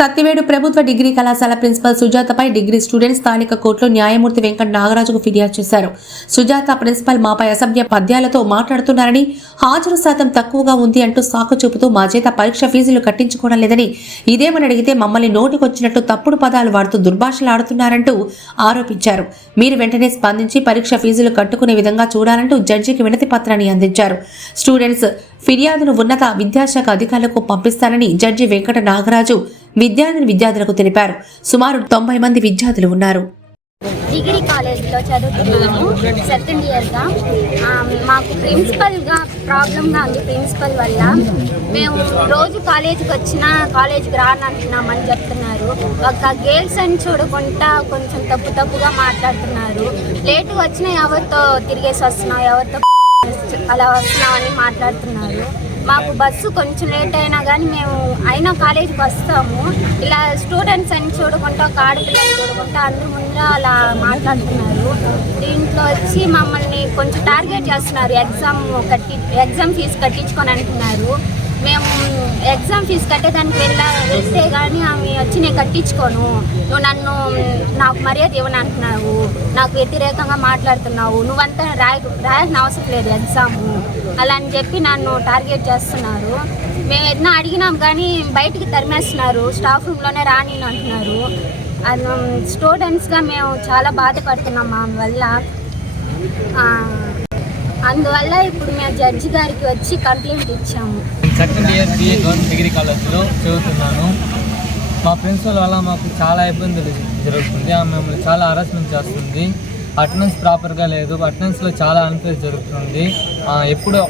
సత్యవేడు ప్రభుత్వ డిగ్రీ కళాశాల principal సుజాతపై degree students స్థానిక కోర్టులో న్యాయమూర్తి వెంకట నాగరాజుకు ఫిర్యాదు చేశారు. సుజాత ప్రిన్సిపల్ మాపై అసభ్య పద్యాలతో మాట్లాడుతున్నారని, హాజరు శాతం తక్కువగా ఉంది అంటూ సాకు చూపుతూ మా చేత పరీక్ష ఫీజులు కట్టించుకోవడం లేదని, ఇదేమని అడిగితే మమ్మల్ని నోటికొచ్చినట్టు తప్పుడు పదాలు వాడుతూ దుర్భాషలాడుతున్నారంటూ ఆరోపించారు. మీరు వెంటనే స్పందించి పరీక్ష ఫీజులు కట్టుకునే విధంగా చూడాలంటూ జడ్జికి వినతి పత్రాన్ని అందించారు. స్టూడెంట్స్ ఫిర్యాదును ఉన్నత విద్యాశాఖ అధికారులకు పంపిస్తారని జడ్జి వెంకట నాగరాజు విద్యార్థులకు తెలిపారు. సుమారు 90 మంది విద్యార్థులు ఉన్నారు. డిగ్రీ కాలేజ్లో చదువుతున్నాను, సెకండ్ ఇయర్గా. మాకు ప్రిన్సిపల్గా ప్రాబ్లంగా ఉంది. ప్రిన్సిపల్ వల్ల మేము రోజు కాలేజీకి వచ్చినా కాలేజీకి రానంటున్నామని చెప్తున్నారు. ఒక గర్ల్స్ అని చూడకుండా కొంచెం తప్పుగా మాట్లాడుతున్నారు. లేటుగా వచ్చినా ఎవరితో తిరిగేసి వస్తున్నావు, ఎవరితో అలా వస్తున్నామని మాట్లాడుతున్నారు. మాకు బస్సు కొంచెం లేట్ అయినా కానీ మేము అయినా కాలేజీకి వస్తాము. ఇలా స్టూడెంట్స్ అని చూడకుండా, ఆడపిల్లలు చూడకుండా అందరి ముందు అలా మాట్లాడుతున్నారు. దీంట్లో వచ్చి మమ్మల్ని కొంచెం టార్గెట్ చేస్తున్నారు. ఎగ్జామ్ ఫీజు కట్టించుకొని అంటున్నారు. మేము ఎగ్జామ్ ఫీజు కట్టేదానికి వెళ్తే కానీ ఆమె వచ్చి నేను కట్టించుకోను, నువ్వు నాకు మర్యాద ఇవ్వను అంటున్నావు, నాకు వ్యతిరేకంగా మాట్లాడుతున్నావు, నువ్వంతా రాయాల్సిన అవసరం లేదు ఎగ్జాము అలా అని చెప్పి నన్ను టార్గెట్ చేస్తున్నారు. మేము ఏదైనా అడిగినాం కానీ బయటికి తరిమేస్తున్నారు. స్టాఫ్ రూమ్లోనే రాని అంటున్నారు. స్టూడెంట్స్గా మేము చాలా బాధపడుతున్నాం ఆమె వల్ల. అందువల్ల ఇప్పుడు మేము జడ్జి గారికి వచ్చి కంప్లైంట్ ఇచ్చాము. Second year BA government degree కాలేజ్లో చదువుతున్నాను. మా ప్రిన్సిపల్ వల్ల మాకు చాలా ఇబ్బందులు జరుగుతుంది. ఆమె మమ్మల్ని చాలా హరాస్మెంట్ చేస్తుంది. అటెండెన్స్ ప్రాపర్గా లేదు. అటెండెన్స్లో చాలా అన్ఫేర్ జరుగుతుంది.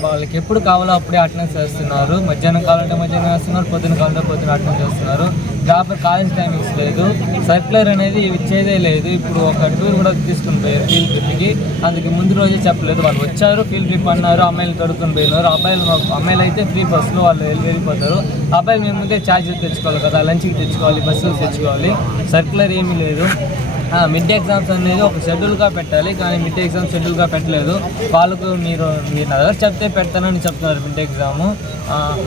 వాళ్ళకి ఎప్పుడు కావాలో అప్పుడే అటెండెన్స్ వేస్తున్నారు. మధ్యాహ్నం కావాలంటే మధ్యాహ్నం వేస్తున్నారు, పొద్దున కావాలంటే పొద్దున అటెండెన్స్ వేస్తున్నారు. ప్రాపర్ కాలేజ్ టైమింగ్స్ లేదు. సర్క్యులర్ అనేది ఇచ్చేదే లేదు. ఇప్పుడు ఒక టూర్ కూడా తీసుకుని పోయారు ఫీల్డ్ ట్రిప్కి. అందుకు ముందు రోజే చెప్పలేదు. వాళ్ళు వచ్చారు, ఫీల్డ్ ట్రిప్ అన్నారు, అమ్మాయిలు తడుకొని పోయినారు. అమ్మాయిలు అయితే ఫ్రీ బస్సులో వాళ్ళు వెళ్ళిపోతారు. అబ్బాయిలు మేము ముందే ఛార్జెస్ తెచ్చుకోవాలి కదా, లంచ్కి తెచ్చుకోవాలి, బస్సులు తెచ్చుకోవాలి. సర్క్యులర్ ఏమీ లేదు. మిడ్ ఎగ్జామ్స్ అనేది ఒక షెడ్యూల్గా పెట్టాలి, కానీ మిడ్ ఎగ్జామ్ షెడ్యూల్గా పెట్టలేదు. వాళ్ళకు మీరు నా దగ్గర చెప్తే పెడతానని చెప్తున్నారు.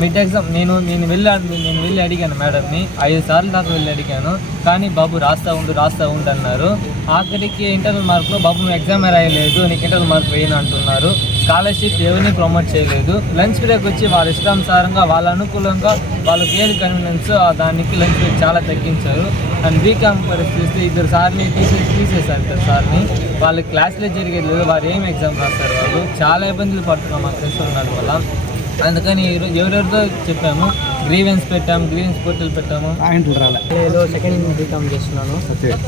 మిడ్ ఎగ్జామ్ నేను వెళ్ళి అడిగాను మేడంని 5 సార్లు దాకా వెళ్ళి అడిగాను. కానీ బాబు రాస్తా ఉండు అన్నారు. ఆఖరికి ఇంటర్నల్ మార్కులో బాబు నువ్వు ఎగ్జామే రాయలేదు, నీకు ఇంటర్నల్ మార్క్ వేయను అంటున్నారు. స్కాలర్షిప్ ఎవరిని ప్రమోట్ చేయలేదు. లంచ్ బ్రేక్ వచ్చి వాళ్ళ ఇష్టానుసారంగా వాళ్ళ అనుకూలంగా వాళ్ళకి ఏది కన్వీనియన్స్ దానికి లంచ్ బ్రేక్ చాలా తగ్గించారు. అండ్ బీకామ్ పరిస్థితి 2 సార్ని తీసేశారు. 2 సార్ని వాళ్ళకి క్లాసులే జరిగేది లేదు. వారు ఏం ఎగ్జామ్ రాస్తారు. వాళ్ళు చాలా ఇబ్బందులు పడుతున్నాం మా తెలుసుకున్నారు వల్ల. అందుకని ఎవరెవరితో చెప్పాము, గ్రీవెన్స్ పోర్టల్ పెట్టాము. నేను సెకండ్ బీకామ్ చేస్తున్నాను.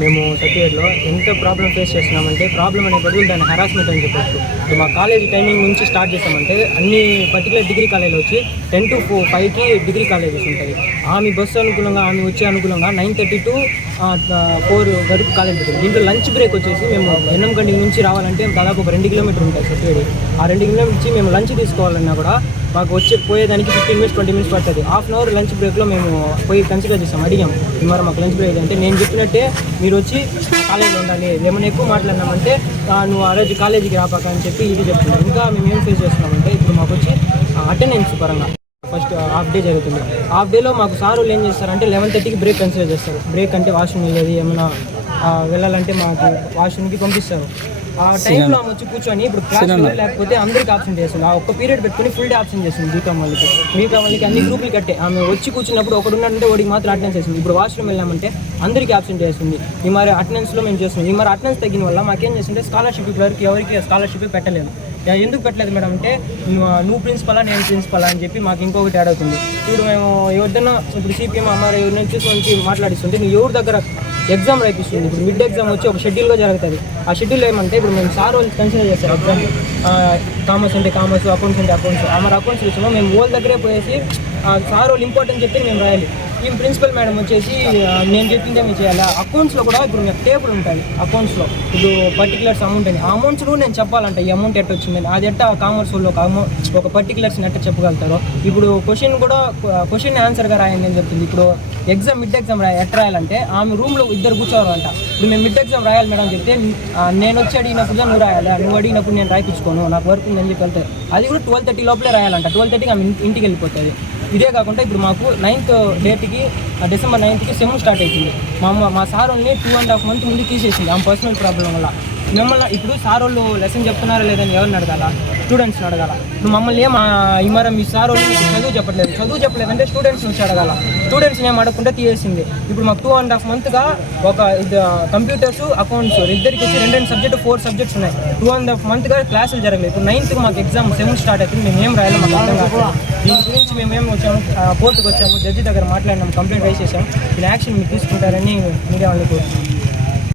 మేము సర్టిఫికేట్లో ఎంత ప్రాబ్లం ఫేస్ చేస్తున్నామంటే, ప్రాబ్లం అనే బదులు దాన్ని హరాస్మెంట్ అని చెప్పచ్చు. మా కాలేజీ టైమింగ్ నుంచి స్టార్ట్ చేస్తామంటే అన్ని పర్టికులర్ డిగ్రీ కాలేజీలో వచ్చి 10 to 5కి డిగ్రీ కాలేజెస్ ఉంటాయి. ఆమె బస్సు అనుకూలంగా ఆమె వచ్చే అనుకూలంగా 9:30 to 4 వరకు కాలేజ్ ఉంటుంది. దీంట్లో లంచ్ బ్రేక్ వచ్చేసి మేము ఎన్నంగండి నుంచి రావాలంటే దాదాపు ఒక 2 కిలోమీటర్ ఉంటుంది సర్టిఫికేట్. ఆ 2 కిలోమీటర్ నుంచి మేము లంచ్ తీసుకోవాలన్నా కూడా మాకు పోయేదానికి 15 minutes 20 minutes పడుతుంది. హాఫ్ అన్ అవర్ లంచ్ బ్రేక్లో మేము పోయి కన్సిడర్ చేస్తాం. అడిగాం మరి మాకు లంచ్ బ్రేక్ అంటే, నేను చెప్పినట్టే మీరు వచ్చి కాలేజీలో ఉండాలి, ఏమైనా ఎక్కువ మాట్లాడినామంటే నువ్వు ఆ రోజు కాలేజీకి రాపాక అని చెప్పి ఇది చెప్తున్నాం. ఇంకా మేము ఏం ఫేస్ చేస్తున్నామంటే, ఇప్పుడు మాకు వచ్చి అటెండెన్స్ పరంగా ఫస్ట్ హాఫ్ డే జరుగుతుంది. హాఫ్ డేలో మాకు సార్ వాళ్ళు ఏం చేస్తారంటే 11:30కి బ్రేక్ కన్సిడర్ చేస్తారు. బ్రేక్ అంటే వాష్రూమ్ వెళ్ళేది, ఏమైనా వెళ్ళాలంటే మాకు వాష్రూమ్కి పంపిస్తారు. ఆ టైంలో ఆమె వచ్చి కూర్చొని ఇప్పుడు క్లాస్లో లేకపోతే అందరికి ఆప్షన్ చేస్తుంది. ఆ ఒక్క పీరియడ్ పెట్టుకుని ఫుల్ డే ఆప్షన్ చేస్తుంది. బీకామ్ వాళ్ళకి అన్ని గ్రూపులు కట్టే ఆమె వచ్చి కూర్చున్నప్పుడు ఒకడు ఉన్నాడంటే వాడికి మాత్రం అటెండెన్స్ చేస్తుంది. ఇప్పుడు వాష్రూమ్ వెళ్ళామంటే అందరికీ ఆప్షన్ చేస్తుంది. ఈ మరి అటెండెన్స్లో మేము చేస్తున్నాం. ఈ మరి అటెండెన్స్ తగ్గిన వల్ల మాకేం చేస్తుంటే స్కాలర్షిప్ ఎవరికి స్కాలర్షిప్ పెట్టలేము. ఎందుకు పెట్టలేదు మేడం అంటే, నువ్వు ప్రిన్సిపలా నేను ప్రిన్సిపలా అని చెప్పి మాకు ఇంకొకటి యాడ్ అవుతుంది. ఇప్పుడు మేము ఎవరిదైనా ఇప్పుడు CPM అమ్మారు ఎవరిని చూసి మాట్లాడిస్తుంటే నువ్వు ఎవరి దగ్గర ఎగ్జామ్ రాయిస్తుంది. ఇప్పుడు మిడ్ ఎగ్జామ్ వచ్చి ఒక షెడ్యూల్గా జరుగుతుంది. ఆ షెడ్యూల్ ఏమంటే ఇప్పుడు మేము సార్ వాళ్ళు కన్సిడర్ చేస్తారు. ఎగ్జామ్ కామర్స్ అంటే కామర్స్, అకౌంట్స్ అంటే అకౌంట్స్. మరి అకౌంట్స్ విషయంలో మేము వాళ్ళ దగ్గరే పోయేసి సార్ వాళ్ళు ఇంపార్టెంట్ చెప్పి మేము రాయాలి. ఈ ప్రిన్సిపల్ మేడం వచ్చేసి నేను చెప్పిందే మీరు చేయాలి. అకౌంట్స్లో కూడా ఇప్పుడు మీకు టేబుల్ ఉంటుంది. అకౌంట్స్లో ఇప్పుడు పర్టికులర్స్ అమౌంట్ అని, ఆ అమౌంట్స్ కూడా నేను చెప్పాలంట ఈ అమౌంట్ ఎట్ట వచ్చిందని. అది ఎట్ట కామర్స్ వాళ్ళు ఒక పర్టికులర్స్ ఎట్ట చెప్పగలుగుతారో. ఇప్పుడు క్వశ్చన్ ఆన్సర్గా రాయండి అని చెప్తుంది. ఇప్పుడు మిడ్ ఎగ్జామ్ ఎట్ట రాయాలంటే ఆమె రూమ్లో 2 కూర్చోవాలంట. ఇప్పుడు మేము మిడ్ ఎగ్జామ్ రాయాలి మేడం చెప్తే, నేను వచ్చి అడిగినప్పుడు నువ్వు రాయాలి, నువ్వు అడిగినప్పుడు నేను రాయిపించుకోను, నాకు వర్క్ ఉందని చెప్పి వెళ్తాయి. అది కూడా 12:30 లోపలే రాయాలంట. 12:30కి ఆమె ఇంటికి వెళ్ళిపోతుంది. ఇదే కాకుండా ఇప్పుడు మాకు 9th డేట్కి December 9th సెమ్ స్టార్ట్ అవుతుంది. మా సార్ వాళ్ళని 2.5 months ముందు తీసేసింది ఆ పర్సనల్ ప్రాబ్లం వల్ల. మిమ్మల్ని ఇప్పుడు సార్ వాళ్ళు లెసన్ చెప్తున్నారా లేదని ఎవరిని అడగాల? స్టూడెంట్స్ని అడగాల. ఇప్పుడు మమ్మల్ని మీ సార్ వాళ్ళు చదువు చెప్పలేదంటే స్టూడెంట్స్ నుంచి అడగాల. స్టూడెంట్స్ని ఏం అడగకుండా తీసేసింది. ఇప్పుడు మాకు 2.5 months ఒక కంప్యూటర్స్ అకౌంట్స్ ఇద్దరికి వచ్చి 2 సబ్జెక్టు 4 సబ్జెక్ట్స్ ఉన్నాయి. 2.5 months క్లాసులు జరగలేదు. ఇప్పుడు 9th మాకు ఎగ్జామ్ సెమ్ స్టార్ట్ అవుతుంది. మేము ఏం రాయాలి మాకు అర్థం కాదు. దీని గురించి మేము వచ్చాము, కోర్టుకు వచ్చాము, జడ్జి దగ్గర మాట్లాడినాము, కంప్లైంట్ రైజ్ చేసాము. దీని యాక్షన్ మీరు తీసుకుంటారని మీడియా వాళ్ళని కోరుతున్నాం.